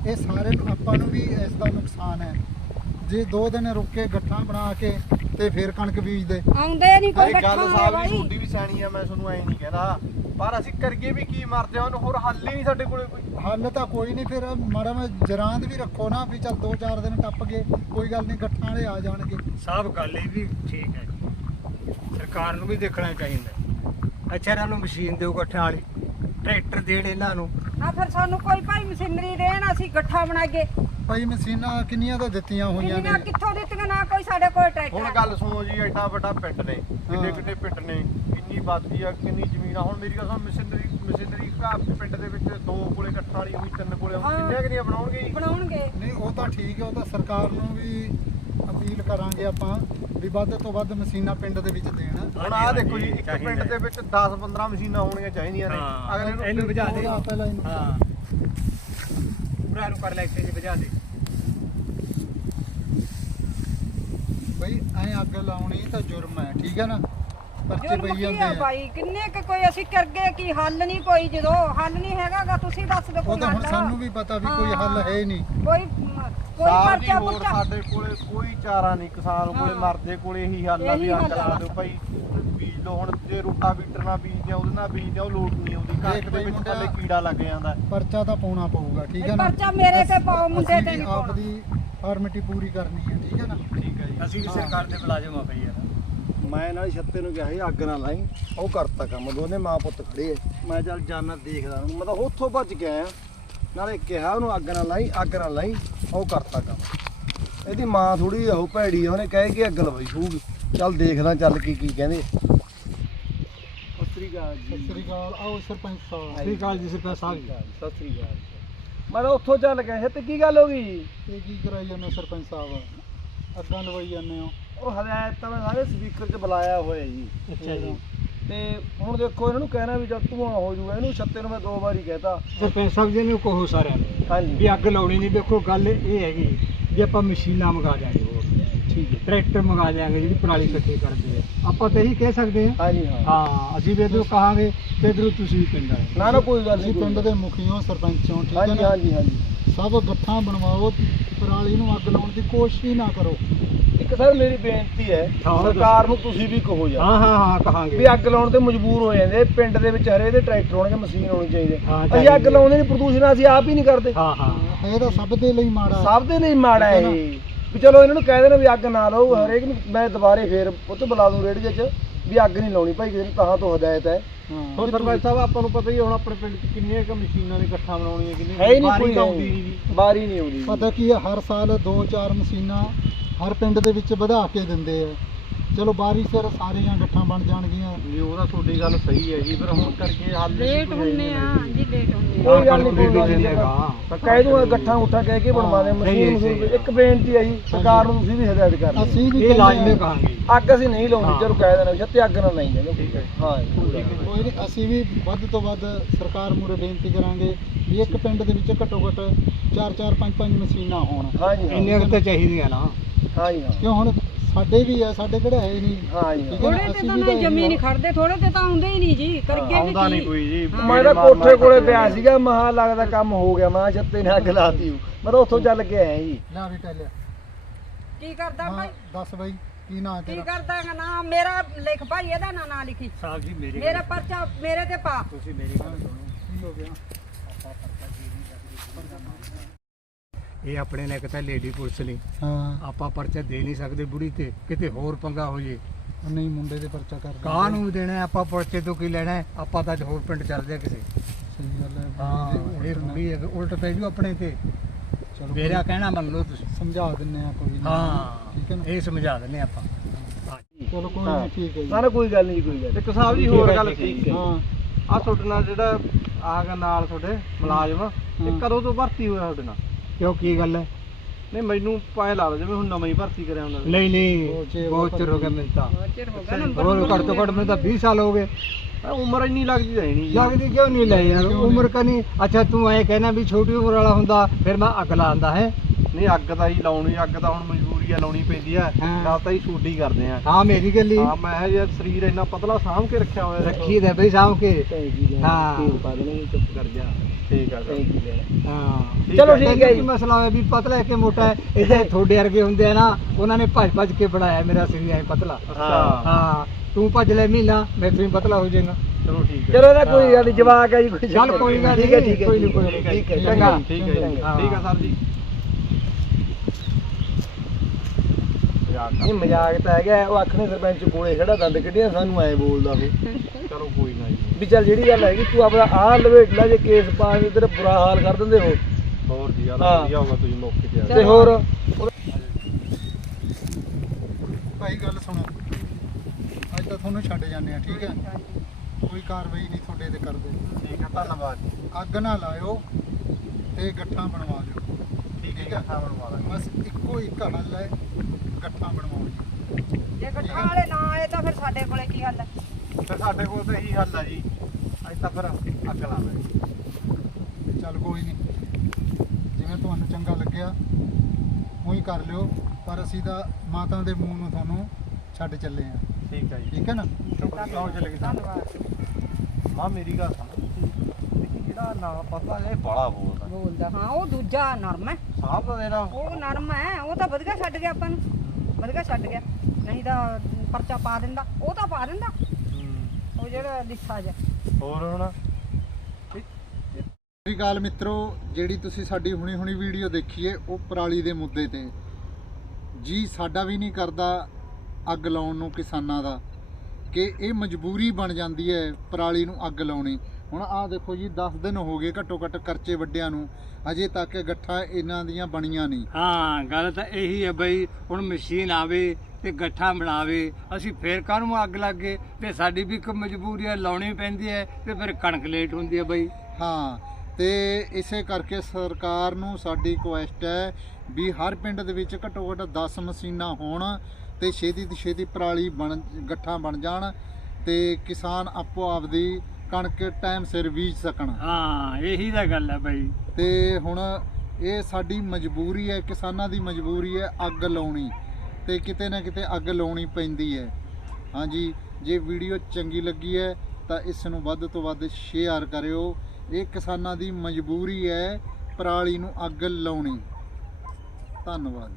ਇਹ ਸਾਰੇ ਨੂੰ ਆਪਾਂ ਨੂੰ ਵੀ ਇਸ ਦਾ ਨੁਕਸਾਨ ਹੈ। ਜੇ ਦੋ ਦਿਨ ਰੁਕ ਕੇ ਗੱਠਾਂ ਬਣਾ ਕੇ ਤੇ ਫਿਰ ਕਣਕ ਬੀਜਦੇ। ਆਉਂਦੇ ਨਹੀਂ ਕੋਈ ਇਹ ਗੱਠਾਂ ਗੱਲ ਸਾਹਿਬ ਜੀ ਬਾਈ ਵੀ ਸਿਆਣੀ ਆ ਮੈਂ ਤੁਹਾਨੂੰ ਐ ਨਹੀਂ ਕਹਿੰਦਾ ਪਰ ਅਸੀਂ ਕਰੀਏ ਵੀ ਕੀ ਮਰ ਜਾਵਾਂ ਹੋਰ ਹੱਲ ਹੀ ਨਹੀਂ ਸਾਡੇ ਕੋਲੇ ਕੋਈ। ਹੱਲ ਤਾਂ ਕੋਈ ਨਹੀਂ ਫਿਰ ਮਾੜਾ ਮੈਂ ਜਰਾਂਦ ਵੀ ਰੱਖੋ ਨਾ ਵੀ ਚੱਲ ਦੋ ਚਾਰ ਦਿਨ ਟੱਪ ਗਏ ਕੋਈ ਗੱਲ ਨਹੀਂ ਗੱਠਾਂ ਵਾਲੇ ਆ ਜਾਣਗੇ। ਸਭ ਗੱਲ ਇਹ ਵੀ ਠੀਕ ਹੈ ਸਰਕਾਰ ਨੂੰ ਵੀ ਦੇਖਣਾ ਚਾਹੀਦਾ। ਅੱਛਾ ਇਹਨਾਂ ਨੂੰ ਮਸ਼ੀਨ ਦਿਓ ਗੱਠਾਂ ਵਾਲੀ ਟਰੈਕਟਰ ਦੇਣ ਇਹਨਾਂ ਨੂੰ। ਆ ਫਿਰ ਸਾਨੂੰ ਕੋਈ ਭਾਈ ਮਸ਼ੀਨਰੀ ਦੇਣ ਅਸੀਂ ਗੱਠਾ ਬਣਾਈਏ। ਭਾਈ ਮਸ਼ੀਨਾਂ ਕਿੰਨੀਆਂ ਤਾਂ ਦਿੱਤੀਆਂ ਹੋਈਆਂ ਨੇ? ਕਿੱਥੋਂ ਦਿੱਤੀਆਂ ਨਾ ਕੋਈ ਸਾਡੇ ਕੋਲ ਹੁਣ ਟਰੈਕਟਰ ਗੱਲ ਸੁਣੋ ਜੀ ਐਡਾ ਵੱਡਾ ਪਿੰਡ ਨੇ। ਕਿੰਨੇ। ਕਿੰਨੇ ਪਿੰਡ ਨੇ? ਕਿੰਨੀ ਬਾਦੀ ਆ ਕਿੰਨੀ ਜ਼ਮੀਨ? ਆ ਹੁਣ ਮੇਰੀ ਗੱਲ ਸੁਣ ਮਸ਼ੀਨਰੀ ਮਸ਼ੀਨਰੀ ਘਰ ਪਿੰਡ ਦੇ ਵਿੱਚ ਦੋ ਕੋਲੇ ਇਕੱਠਾ ਵਾਲੀ ਹੋਈ ਤਿੰਨ ਕੋਲੇ ਹੋਈ। ਹਾਂ। ਕਿੰਨੀਆਂ ਕਿੰਨੀਆਂ ਬਣਾਉਣਗੇ ਜੀ? ਬਣਾਉਣਗੇ। ਨਹੀਂ ਉਹ ਤਾਂ ਠੀਕ ਹੈ ਉਹ ਤਾਂ ਸਰਕਾਰ ਨੂੰ ਵੀ ਅਪੀਲ ਕਰਾਂਗੇ ਆਪਾਂ ਵੀ ਵੱਧ ਤੋਂ ਵੱਧ ਮਸ਼ੀਨਾਂ ਪਿੰਡ ਦੇ ਵਿੱਚ ਦੇਣ। ਹੁਣ ਆਹ ਦੇਖੋ ਜੀ ਇੱਕ ਪਿੰਡ ਦੇ ਵਿੱਚ 10 15 ਮਸ਼ੀਨਾਂ ਹੋਣੀਆਂ ਚਾਹੀਦੀਆਂ ਨੇ। ਹਾਂ, ਅਗਲੇ ਨੂੰ ਇਹਨੂੰ ਬੁਝਾ ਦੇ। ਉਹਦਾ ਪਹਿਲਾਂ ਇਹਨੂੰ। ਹਾਂ। ਪੂਰਾ ਨੂੰ ਕਰ ਲੈ ਇੱਥੇ ਜੀ ਬੁਝਾ ਦੇ। ਬਈ ਐ ਅੱਗ ਲਾਉਣੀ ਤਾਂ ਜੁਰਮ ਹੈ ਠੀਕ ਹੈ ਨਾ? ਪਰਚੇ ਜੁਰਮ ਪਈ ਕੀ ਜਾਂਦੇ ਆ ਆ। ਬਾਈ? ਕਿੰਨੇ ਕੁ ਕੋਈ ਅਸੀਂ ਕਰ ਗਏ ਕੀ ਹੱਲ ਨਹੀਂ ਕੋਈ ਜਦੋਂ? ਹੱਲ ਨਹੀਂ ਹੈਗਾਗਾ ਤੁਸੀਂ ਦੱਸ ਦਿਓ ਉਹ ਕੋਈ ਤਾਂ ਹੁਣ ਹੱਲ। ਸਾਨੂੰ ਵੀ ਪਤਾ ਵੀ ਕੋਈ ਹੱਲ ਹੀ ਨਹੀਂ। ਕੋਈ ਕੋਈ ਸਾਹਿਬ ਜੀ ਪਰਚਾ ਹੋਰ ਪੁਰਚਾ ਸਾਡੇ ਕੋਲੇ ਕੋਈ ਚਾਰਾ ਨਹੀਂ ਕਿਸਾਨ ਕੋਲੇ ਹਾਂ। ਮਰਦੇ ਕੋਲੇ ਇਹੀ ਹੱਲ ਆ ਵੀ ਇਹੀ ਅੱਗ ਹੱਲ ਆ। ਲਾ ਦਿਓ ਭਾਈ ਬੀਜ ਲਓ ਹੁਣ ਜੇ ਰੋਟਾ ਬੀਟਰ ਨਾਲ ਬੀਜਦੇ ਆ ਉਹਦੇ ਨਾਲ ਬੀਜਦੇ ਆ ਉਹ ਲੋਟ ਨਹੀਂ ਆਉਂਦੀ। ਦੇਖ ਕਣਕ ਦੇ ਭਾਈ ਵਿੱਚ ਮੁੰਡਾ- ਥੱਲੇ ਕੀੜਾ ਲੱਗ ਜਾਂਦਾ। ਪਰਚਾ ਤਾਂ ਪਾਉਣਾ ਪਊਗਾ ਠੀਕ ਹੈ ਇਹ ਨਾ? ਪਰਚਾ ਮੇਰੇ ਤੇ ਪਾਓ, ਅਸੀਂ ਮੁੰਡੇ ਤੇ ਵੀ ਨਹੀਂ ਪਾਉਣਾ। ਆਪਦੀ ਫਾਰਮੈਲਿਟੀ ਪੂਰੀ ਕਰਨੀ ਹੈ ਠੀਕ ਹੈ ਨਾ? ਠੀਕ ਹੈ ਜੀ। ਅਸੀਂ ਵੀ ਸਰਕਾਰ ਦੇ ਮੁਲਾਜ਼ਮ ਆ ਬਈ ਯਾਰ। ਮੈਂ ਨਾਲ ਛੱਤੇ ਨੂੰ ਕਿਹਾ ਸੀ ਅੱਗ ਨਾ ਲਾਈ ਉਹ ਕਰਤਾ ਕੰਮ ਦੋਨੇ ਮਾਂ ਪੁੱਤ ਖੜੇ ਐ ਮੈਂ ਚੱਲ ਜਾਨਾ ਦੇਖਦਾ ਉਹਨੂੰ ਮੈਂ ਤਾਂ ਉੱਥੋਂ ਭੱਜ ਕੇ ਆਇਆ। ਨਾਲੇ ਕਿਹਾ ਉਹਨੂੰ ਅੱਗ ਨਾ ਲਾਈ ਅੱਗ ਨਾ ਲਾਈ। ਉਹ ਕਰਤਾ ਕੰਮ। ਇਹਦੀ ਮਾਂ ਥੋੜੀ ਉਹ ਭੈੜੀ ਆ ਉਹਨੇ ਕਹੇ ਕਿ ਅੱਗ ਲਵਾਈ ਹੋਊਗੀ। ਚੱਲ ਦੇਖਦਾ ਚੱਲ ਕੀ ਕੀ ਕਹਿੰਦੇ ਸਤਿ ਸ੍ਰੀ ਅਕਾਲ ਸਤਿ ਸ੍ਰੀ ਅਕਾਲ। ਆਓ ਸਰਪੰਚ ਸਾਹਿਬ। ਸ੍ਰੀ ਅਕਾਲ ਜੀ ਸਰਪੰਚ ਸਾਹਿਬ ਸਤਿ ਸ੍ਰੀ ਅਕਾਲ ਮੈਂ ਤਾਂ ਉੱਥੋਂ ਚੱਲ ਗਿਆ ਛੱਤੇ ਕੀ ਗੱਲ ਹੋ ਗਈ? ਇਹ ਕੀ ਕਰਾਈ ਜਾਂਦੇ ਸਰਪੰਚ ਸਾਹਿਬ? ਅੱਗਾਂ ਲਵਾਈ ਜਾਂਦੇ ਹੋ? ਉਹ ਹਦਾਇਤ ਤਾਂ ਮੈਂ ਸਾਰੇ ਸਪੀਕਰ 'ਚ ਬੁਲਾਇਆ ਹੋਇਆ ਜੀ। ਅੱਛਾ ਜੀ। ਤੇ ਹੁਣ ਦੇਖੋ ਇਹਨਾਂ ਨੂੰ ਕਹਿਣਾ ਵੀ ਜਦ ਧੂਆਂ ਹੋ ਜਾਊਗਾ ਇਹਨੂੰ ਛੱਤੇ ਨੂੰ ਮੈਂ ਦੋ ਵਾਰੀ ਕਹਿਤਾ। ਸਰਪੰਚ ਸਾਹਿਬ ਜੀ ਨੂੰ ਕਹੋ ਸਾਰਿਆਂ ਨੂੰ ਹਾਂਜੀ। ਵੀ ਅੱਗ ਲਾਉਣੀ ਨਹੀਂ ਦੇਖੋ ਗੱਲ ਇਹ ਹੈਗੀ ਵੀ ਆਪਾਂ ਮਸ਼ੀਨਾਂ ਮੰਗਾ ਦਿਆਂਗੇ ਹੋਰ। ਠੀਕ ਹੈ। ਟਰੈਕਟਰ ਮੰਗਾ ਦਿਆਂਗੇ ਜਿਹੜੀ ਪਰਾਲੀ ਇਕੱਠੀ ਕਰਦੇ ਆ। ਆਪਾਂ ਤਾਂ ਇਹੀ ਕਹਿ ਸਕਦੇ ਹਾਂ ਹਾਂਜੀ ਹਾਂ। ਹਾਂ ਅਸੀਂ ਵੀ ਇਧਰੋਂ ਕਹਾਂਗੇ ਤੇ ਇਧਰੋਂ ਤੁਸੀਂ ਵੀ ਪਿੰਡ ਆਏ ਨਾ ਨਾ ਕੋਈ ਗੱਲ ਤੁਸੀਂ ਨਹੀਂ ਪਿੰਡ ਦੇ ਮੁਖੀਓ ਸਰਪੰਚੋਂ ਠੀਕ ਹੈ ਹਾਂਜੀ ਨਾ? ਹਾਂਜੀ ਹਾਂਜੀ। ਸਭ ਗੱਠਾਂ ਬਣਵਾਓ ਪਰਾਲੀ ਨੂੰ ਅੱਗ ਲਾਉਣ ਦੀ ਕੋਸ਼ਿਸ਼ ਹੀ ਨਾ ਕਰੋ। ਇੱਕ ਸਰ ਮੇਰੀ ਬੇਨਤੀ ਹੈ ਹਾਂ, ਸਰਕਾਰ ਨੂੰ ਤੁਸੀਂ ਵੀ ਕਹੋ ਯਾਰ। ਹਾਂ ਹਾਂ ਹਾਂ ਕਹਾਂਗੇ। ਵੀ ਅੱਗ ਲਾਉਣ ਤੇ ਮਜਬੂਰ ਹੋ ਜਾਂਦੇ ਪਿੰਡ ਦੇ ਵਿੱਚ ਹਰੇ ਦੇ ਟਰੈਕਟਰ ਹੋਣਗੇ ਮਸ਼ੀਨ ਹੋਣੀ ਚਾਹੀਦੀ ਹਾਂ, ਅਸੀਂ ਅੱਗ ਚਾਹੀਦੀ। ਲਾਉਂਦੇ ਨਹੀਂ ਪ੍ਰਦੂਸ਼ਣ ਅਸੀਂ ਆਪ ਹੀ ਨਹੀਂ ਕਰਦੇ। ਹਾਂ ਹਾਂ। ਇਹ ਤਾਂ ਸਭ ਦੇ ਲਈ ਮਾੜਾ। ਸਭ ਦੇ ਲਈ ਮਾੜਾ ਹੈ ਇਹ। ਵੀ ਚਲੋ ਇਹਨਾਂ ਨੂੰ ਕਹਿ ਦੇਣਾ ਵੀ ਅੱਗ ਨਾ ਲਾਓ ਹਰੇਕ ਨੂੰ ਮੈਂ ਦੁਬਾਰੇ ਫੇਰ ਉੱਥੇ ਬੁਲਾ ਦੂੰ ਰੇੜੀਏ 'ਚ ਵੀ ਅੱਗ ਨਹੀਂ ਲਾਉਣੀ ਭਾਈ ਕਿਸੇ ਨੂੰ ਤਾਂ ਤੋਂ ਹਦਾਇਤ ਹੈ। ਹਾਂ। ਹੋਰ ਸਰਪੰਚ ਸਾਹਿਬ ਆਪਾਂ ਨੂੰ ਪਤਾ ਹੀ ਹੈ ਹੁਣ ਆਪਣੇ ਪਿੰਡ 'ਚ ਕਿੰਨੀਆਂ ਕੁ ਮਸ਼ੀਨਾਂ ਨੇ ਇਕੱਠਾ ਬਣਾਉਣੀਆਂ ਕਿੰਨੀਆਂ ਹੈ ਹੀ ਨਹੀਂ ਕੋਈ ਆਉਂਦੀ ਨਹੀਂ ਨਹੀਂ ਆਉਂਦੀ। ਪਤਾ ਕੀ ਹੈ ਹਰ ਸਾਲ 2-4 ਮਸ਼ੀਨਾਂ ਹਰ ਪਿੰਡ ਦੇ ਵਿੱਚ ਵਧਾ ਕੇ ਦਿੰਦੇ ਆ। ਚਲੋ ਬਾਰੀ ਸਿਰ ਸਾਰੀਆਂ ਗੱਠਾਂ ਬਣ ਜਾਣਗੀਆਂ। ਜੀ ਉਹਦਾ ਤੁਹਾਡੀ ਗੱਲ ਸਹੀ ਹੈ ਜੀ ਪਰ ਹੁਣ ਕਰਕੇ ਹੱਲ ਲੇਟ ਹੁੰਨੇ ਆ ਜੀ। ਲੇਟ ਹੁੰਨੇ ਆ। ਕੋਈ ਗੱਲ ਨਹੀਂ ਕੋਈ ਨਹੀਂ ਕਹਿ ਦੂੰਗਾ ਗੱਠਾਂ ਉਠਾ ਕਹਿ ਕੇ ਬਣਵਾ ਦੇ ਮਸ਼ੀਨ। ਇੱਕ ਬੇਨਤੀ ਹੈ ਜੀ ਸਰਕਾਰ ਨੂੰ ਤੁਸੀਂ ਵੀ ਹਦਾਇਤ ਕਰਨੀ ਅਸੀਂ ਵੀ ਇਹ ਲਾਜ਼ਮੀ ਕਹਾਂਗੇ। ਅੱਗ ਅਸੀਂ ਨਹੀਂ ਲਾਉਂਦੇ ਹਾਂ। ਚਲੋ ਕਹਿ ਦੇਣਾ ਛੱਤੇ ਅੱਗ ਨਾਲ ਨਹੀਂ ਜਾਂਦੇ ਠੀਕ ਹੈ। ਹਾਂ। ਕੋਈ ਨਹੀਂ ਅਸੀਂ ਵੀ ਵੱਧ ਤੋਂ ਵੱਧ ਸਰਕਾਰ ਮੂਰੇ ਬੇਨਤੀ ਕਰਾਂਗੇ ਵੀ ਇੱਕ ਪਿੰਡ ਦੇ ਵਿੱਚ ਘੱਟੋ ਘੱਟ 4-4 5-5 ਮਸ਼ੀਨਾਂ ਹੋਣ। ਹਾਂਜੀ ਇੰਨੇ ਹਾਂ। ਕੁ ਤਾਂ ਚਾਹੀਦੀਆਂ ਨਾ। ਹਾਂਜੀ ਹਾਂ। ਕਿਉਂ ਹੁਣ ਸਾਡੇ ਵੀ ਆ ਸਾਡੇ ਕਿਹੜਾ ਹੈ ਹੀ ਨਹੀਂ। ਹਾਂਜੀ ਹਾਂ। ਠੀਕ ਹੈ ਨਾ, ਥੋੜੇ ਤੇ ਅਸੀਂ ਤਾਂ ਵੀ ਨਹੀਂ ਤਾਂ ਜਮੀ ਇਹੀ ਨਹੀਂ ਖੜਦੇ ਥੋੜੇ ਤੇ ਤਾਂ ਆਉਂਦੇ ਹੀ ਨਹੀਂ ਜੀ ਕਰਗੇ ਵੀ ਆਉਂਦਾ ਨਹੀਂ ਕੋਈ ਜੀ। ਮੈਂ ਤਾਂ ਕੋਠੇ ਕੋਲੇ ਪਿਆ ਸੀਗਾ ਮਹਾ ਲੱਗਦਾ ਕੰਮ ਹੋ ਗਿਆ ਮੈਂ ਕਿਹਾ ਛੱਤੇ ਨੇ ਅੱਗ ਲਾਤੀ ਮੈਂ ਤਾਂ ਉੱਥੋਂ ਚੱਲ ਕੇ ਆਇਆ ਜੀ। ਲਿਆ ਵੀ ਟੈਲਿਆ। ਕੀ ਕਰਦਾ ਭਾਈ? ਦੱਸ ਬਾਈ ਕੀ ਨਾਂ ਹੈ ਕੀ ਤੇਰਾ? ਕਰਦਾ ਗਾ ਨਾ ਮੇਰਾ ਲਿਖ ਭਾਈ ਇਹਦਾ ਨਾਂ ਨਾ ਲਿਖੀ। ਸਾਹਿਬ ਜੀ ਮੇਰੀ ਮੇਰਾ ਪਰਚਾ ਮੇਰੇ ਤੇ ਪਾ। ਤੁਸੀਂ ਮੇਰੀ ਗੱਲ ਸੁਣੋ। ਕੀ ਹੋ ਗਿਆ। ਇਹ ਆਪਣੇ ਨੇ ਕਿਤਾ ਲੇਡੀ ਪੁਲਿਸ ਲਈ। ਹਾਂ। ਆਪਾਂ ਪਰਚਾ ਦੇ ਨਹੀਂ ਸਕਦੇ ਬੁੜੀ ਤੇ ਕਿਤੇ ਹੋਰ ਪੰਗਾ ਹੋ ਜੇ। ਨਹੀਂ ਮੁੰਡੇ ਦੇ ਪਰਚਾ ਕਰ ਦਿੰਦੇ। ਕਾਹ ਨੂੰ ਦੇਣਾ ਹੈ? ਆਪਾਂ ਪਰਚੇ ਤੋਂ ਕੀ ਲੈਣਾ ਹੈ? ਆਪਾਂ ਤਾਂ ਅੱਜ ਹੋਰ ਪਿੰਡ ਚੱਲਦੇ ਆ ਕਿਸੇ। ਸਹੀ ਗੱਲ ਹੈ। ਹਾਂ ਇਹ ਦੇ- ਬੁੜੀ ਹੈ, ਉਲਟ ਪੈ ਜੂ ਆਪਣੇ ਤੇ। ਚਲੋ ਮੇਰਾ ਕਹਿਣਾ ਮੰਨ ਲਓ ਤੁਸੀਂ। ਸਮਝਾ ਦਿੰਨੇ ਆ ਕੋਈ ਨਾ। ਹਾਂ ਠੀਕ ਹੈ ਨਾ? ਇਹ ਸਮਝਾ ਦਿੰਦੇ ਆਪਾਂ। ਚਲੋ ਕੋਈ ਹਾਂ। ਨਹੀਂ ਠੀਕ ਹੈ ਜੀ। ਨਾ ਨਾ ਕੋਈ ਗੱਲ ਨਹੀਂ ਕੋਈ ਗੱਲ ਇੱਕ ਸਾਹਿਬ ਜੀ ਹੋਰ ਗੱਲ ਸੀ ਹਾਂ। ਆ ਤੁਹਾਡੇ ਨਾਲ ਜਿਹੜਾ ਆਗਾ ਨਾਲ ਤੁਹਾਡੇ ਮੁਲਾਜ਼ਮ। ਇਹ ਕਦੋਂ ਤੋਂ ਭਰਤੀ ਹੋਇਆ ਤੁਹਾਡੇ ਨਾਲ? ਕਿਉਂ ਕੀ ਗੱਲ ਹੈ? ਨਹੀਂ ਮੈਨੂੰ ਪਾਏ ਲੱਗਦਾ ਜਿਵੇਂ ਹੁਣ ਨਵਾਂ ਹੀ ਭਰਤੀ ਕਰਿਆ ਹੁੰਦਾ ਨਹੀਂ ਨਹੀਂ ਬਹੁਤ ਚਿਰ ਬਹੁਤ ਚਿਰ ਹੋ ਗਿਆ ਮੈਨੂੰ ਤਾਂ। ਬਹੁਤ ਚਿਰ ਹੋ ਗਿਆ। ਨੰਬਰ ਹੋਰ ਘੱਟ ਤੋਂ ਘੱਟ ਮੈਨੂੰ ਤਾਂ 20 ਸਾਲ ਹੋ ਗਏ। ਆ ਉਮਰ ਇੰਨੀ ਲੱਗਦੀ ਤਾਂ ਹੈ ਨਹੀਂ ਜੀ। ਲੱਗਦੀ ਕਿਉਂ ਨਹੀਂ ਲੈ ਯਾਰ? ਕਿਉਂ ਉਮਰ ਕਨੀ ਅੱਛਾ ਤੂੰ ਐ ਕਹਿਣਾ ਵੀ ਛੋਟੀ ਉਮਰ ਵਾਲਾ ਹੁੰਦਾ ਫਿਰ ਮੈਂ ਅੱਗ ਲਾਉਂਦਾ ਹੈ? ਨਹੀਂ ਅੱਗ ਤਾਂ ਹੀ ਲਾਉਣੀ ਅੱਗ ਤਾਂ ਹੁਣ ਮਜਬੂਰੀ ਆ ਲਾਉਣੀ ਪੈਂਦੀ ਆ। ਹਾਂ। ਨਾ ਤਾਂ ਹੀ ਛੋਟੀ ਕਰਦੇ ਆ। ਹਾਂ ਮੇਰੀ ਗੱਲ। ਹੀ ਹਾਂ ਮੈਂ ਕਿਹਾ ਯਾਰ ਸਰੀਰ ਇੰਨਾ ਪਤਲਾ ਸਾਂਭ ਕੇ ਰੱਖਿਆ ਹੋਇਆ ਹੈ। ਰੱਖੀ ਦੇ ਬਈ ਸਾਂਭ ਕੇ। ਹਾਂ ਹਾਂ। ਪਾ ਦੇਣਾ ਚੁੱਪ ਕਰ ਜਾ। ਠੀਕ ਆ। ਸਰ ਹਾਂ। ਚਲੋ ਠੀਕ ਹੈ ਜੀ। ਮਸਲਾ ਹੋਇਆ ਵੀ ਪਤਲਾ ਹੈ ਕਿ ਮੋਟਾ ਹੈ ਇਹਦੇ ਥੋੜੇ ਵਰਗੇ ਹੁੰਦੇ ਆ ਨਾ ਉਹਨਾਂ ਨੇ ਭੱਜ ਭੱਜ ਕੇ ਬਣਾਇਆ ਮੇਰਾ ਸਰੀਰ ਐ ਪਤਲਾ। ਅੱਛਾ। ਹਾਂ। ਤੂੰ ਭੱਜ ਲੈ ਮਹੀਨਾ ਮੈਂ ਤੂੰ ਪਤਲਾ ਹੋ ਜਾਏਗਾ। ਚਲੋ ਠੀਕ ਹੈ। ਚਲੋ ਨਾ ਕੋਈ ਗੱਲ ਨੀ, ਜਵਾਕ ਹੈ ਜੀ ਕੋਈ ਚੱਲ ਕੋਈ ਗੱਲ ਠੀਕ ਹੈ ਨਹੀਂ, ਠੀਕ ਹੈ ਕੋਈ ਨੀ, ਕੋਈ ਨੀ, ਠੀਕ ਹੈ ਠੀਕ ਹੈ ਚੰਗਾ। ਠੀਕ ਹੈ ਜੀ, ਹਾਂ। ਠੀਕ ਆ ਸਰ ਜੀ। ਇਹ ਮਜ਼ਾਕ ਤਾਂ ਹੈਗਾ ਉਹ ਆਖਣੇ ਸਰਪੰਚ ਕੋਲੇ ਖੜਾ ਦੰਦ ਕੱਢਿਆ ਸਾਨੂੰ ਐ ਬੋਲਦਾ ਉਹ। ਚਲੋ ਕੋਈ ਨਾ ਜੀ। ਵੀ ਚੱਲ ਜਿਹੜੀ ਗੱਲ ਹੈਗੀ ਤੂੰ ਆਪਣਾ ਆਹ ਲਵੇਟ ਲੈ ਜੇ ਕੇਸ ਪਾ ਕੇ ਤੇਰਾ ਬੁਰਾ ਹਾਲ ਕਰ ਦਿੰਦੇ ਹੋ। ਹੋਰ ਜੀ ਯਾਰ ਹਾਂ। ਵਧੀਆ ਹੋਗਾ ਤੁਸੀਂ ਮੌਕੇ ਤੇ ਆ ਤੇ ਹੋਰ? ਭਾਈ ਗੱਲ ਸੁਣੋ। ਤਾਂ ਤੁਹਾਨੂੰ ਛੱਡ ਜਾਂਦੇ ਆ ਠੀਕ ਹੈ? ਕੋਈ ਕਾਰਵਾਈ ਨਹੀਂ ਤੁਹਾਡੇ ਤੇ ਕਰਦੇ। ਠੀਕ ਹੈ ਧੰਨਵਾਦ ਅੱਗ ਨਾ ਲਾਇਓ ਤੇ ਗੱਠਾਂ ਬਣਵਾ ਲਿਓ ਠੀਕ ਹੈ ਖਾਣ ਬਣਵਾ ਦਾਂਗੇ। ਬਸ ਇੱਕੋ ਇੱਕ ਹੱਲ ਹੈ ਗੱਠਾਂ ਬਣਵਾਉਣ ਦੀ। ਜੇ ਗੱਠਾਂ ਵਾਲੇ ਨਾ ਆਏ ਤਾਂ ਫਿਰ ਸਾਡੇ ਕੋਲੇ ਕੀ ਹੱਲ ਹੈ? ਤੇ ਸਾਡੇ ਕੋਲ ਤਾਂ ਇਹੀ ਹੱਲ ਆ ਜੀ। ਅੱਜ ਤਾਂ ਫਿਰ ਅੱਗ ਲਾ ਦੇ ਚੱਲ ਕੋਈ ਨਹੀਂ। ਜਿਵੇਂ ਤੁਹਾਨੂੰ ਚੰਗਾ ਲੱਗਿਆ ਉਹੀ ਕਰ ਲਿਓ। ਪਰ ਅਸੀਂ ਤਾਂ ਮਾਤਾ ਦੇ ਮੂੰਹ ਨੂੰ ਤੁਹਾਨੂੰ ਛੱਡ ਚੱਲੇ ਆ ਠੀਕ ਹੈ ਜੀ। ਠੀਕ ਹੈ ਨਾ? ਆਓ ਚਲੇ ਗਏ। ਧੰਨਵਾਦ ਮਾਂ ਮੇਰੀ ਗੱਲ ਸੁਣ। ਜਿਹੜਾ ਨਾਲ ਪਤਾ ਇਹ ਬੜਾ ਬੋਲਦਾ। ਬੋਲਦਾ। ਹਾਂ ਉਹ ਦੂਜਾ ਨਰਮ ਹੈ। ਸਾਹਬ ਦਾ ਤੇਰਾ ਉਹ ਨਰਮ ਹੈ। ਉਹ ਤਾਂ ਵਧੀਆ ਛੱਡ ਗਿਆ ਆਪਾਂ ਨੂੰ। ਵਧੀਆ ਛੱਡ ਗਿਆ। ਨਹੀਂ ਤਾਂ ਪਰਚਾ ਪਾ ਦਿੰਦਾ। ਉਹ ਤਾਂ ਪਾ ਦਿੰਦਾ। ਉਹ ਜਿਹੜਾ ਲਿਖਾ ਜਾ ਹੋਰ ਹੁਣ? ਸਤਿ ਸ਼੍ਰੀ ਅਕਾਲ ਮਿੱਤਰੋ ਜਿਹੜੀ ਤੁਸੀਂ ਸਾਡੀ ਹੁਣੀ ਹੁਣੀ ਵੀਡੀਓ ਦੇਖੀ ਉਹ ਪਰਾਲੀ ਦੇ ਮੁੱਦੇ ਤੇ। ਜੀ ਸਾਡਾ ਵੀ ਨਹੀਂ ਕਰਦਾ। ਅੱਗ ਲਾਉਣ ਨੂੰ ਕਿਸਾਨਾਂ ਦਾ ਕਿ ਇਹ ਮਜਬੂਰੀ ਬਣ ਜਾਂਦੀ ਹੈ ਪਰਾਲੀ ਨੂੰ ਅੱਗ ਲਾਉਣੀ। ਹੁਣ ਆਹ ਦੇਖੋ ਜੀ 10 ਦਿਨ ਹੋ ਗਏ ਘੱਟੋ ਘੱਟ ਕਰਚੇ ਵੱਡਿਆਂ ਨੂੰ ਅਜੇ ਤੱਕ ਗੱਠਾਂ ਇਹਨਾਂ ਦੀਆਂ ਬਣੀਆਂ ਨਹੀਂ। ਹਾਂ ਗੱਲ ਤਾਂ ਇਹੀ ਹੈ ਬਈ ਹੁਣ ਮਸ਼ੀਨ ਆਵੇ ਤੇ ਗੱਠਾਂ ਬਣਾਵੇ ਅਸੀਂ ਫੇਰ ਕਾਹਨੂੰ ਅੱਗ ਲੱਗੇ? ਤੇ ਸਾਡੀ ਵੀ ਇੱਕ ਮਜਬੂਰੀ ਹੈ ਲਾਉਣੀ ਪੈਂਦੀ ਹੈ ਤੇ ਫਿਰ ਕਣਕ ਲੇਟ ਹੁੰਦੀ ਹੈ ਬਈ। ਹਾਂ ਤੇ ਇਸੇ ਕਰਕੇ ਸਰਕਾਰ ਨੂੰ ਸਾਡੀ ਰਿਕੁਐਸਟ ਹੈ ਵੀ ਹਰ ਪਿੰਡ ਦੇ ਵਿੱਚ ਘੱਟੋ ਘੱਟ 10 ਮਸ਼ੀਨਾਂ ਹੋਣ ਤੇ ਛੇਤੀ ਤੋਂ ਛੇਤੀ ਪਰਾਲੀ ਬਣ ਗੱਠਾਂ ਬਣ ਜਾਣ ਤੇ ਕਿਸਾਨ ਆਪੋ ਆਪਦੀ ਕਣਕ ਟਾਈਮ ਸਿਰ ਬੀਜ ਸਕਣ। ਹਾਂ ਇਹੀ ਤਾਂ ਗੱਲ ਹੈ ਬਈ। ਤੇ ਹੁਣ ਇਹ ਸਾਡੀ ਮਜਬੂਰੀ ਹੈ ਕਿਸਾਨਾਂ ਦੀ ਮਜਬੂਰੀ ਹੈ ਅੱਗ ਲਾਉਣੀ ਤੇ ਕਿਤੇ ਨਾ ਕਿਤੇ ਅੱਗ ਲਾਉਣੀ ਪੈਂਦੀ ਹੈ। ਹਾਂਜੀ ਜੇ ਵੀਡੀਓ ਚੰਗੀ ਲੱਗੀ ਹੈ ਤਾਂ ਇਸ ਨੂੰ ਵੱਧ ਤੋਂ ਵੱਧ ਸ਼ੇਅਰ ਕਰਿਓ। ਇਹ ਕਿਸਾਨਾਂ ਦੀ ਮਜਬੂਰੀ ਹੈ ਪਰਾਲੀ ਨੂੰ ਅੱਗ ਲਾਉਣੀ। ਧੰਨਵਾਦ।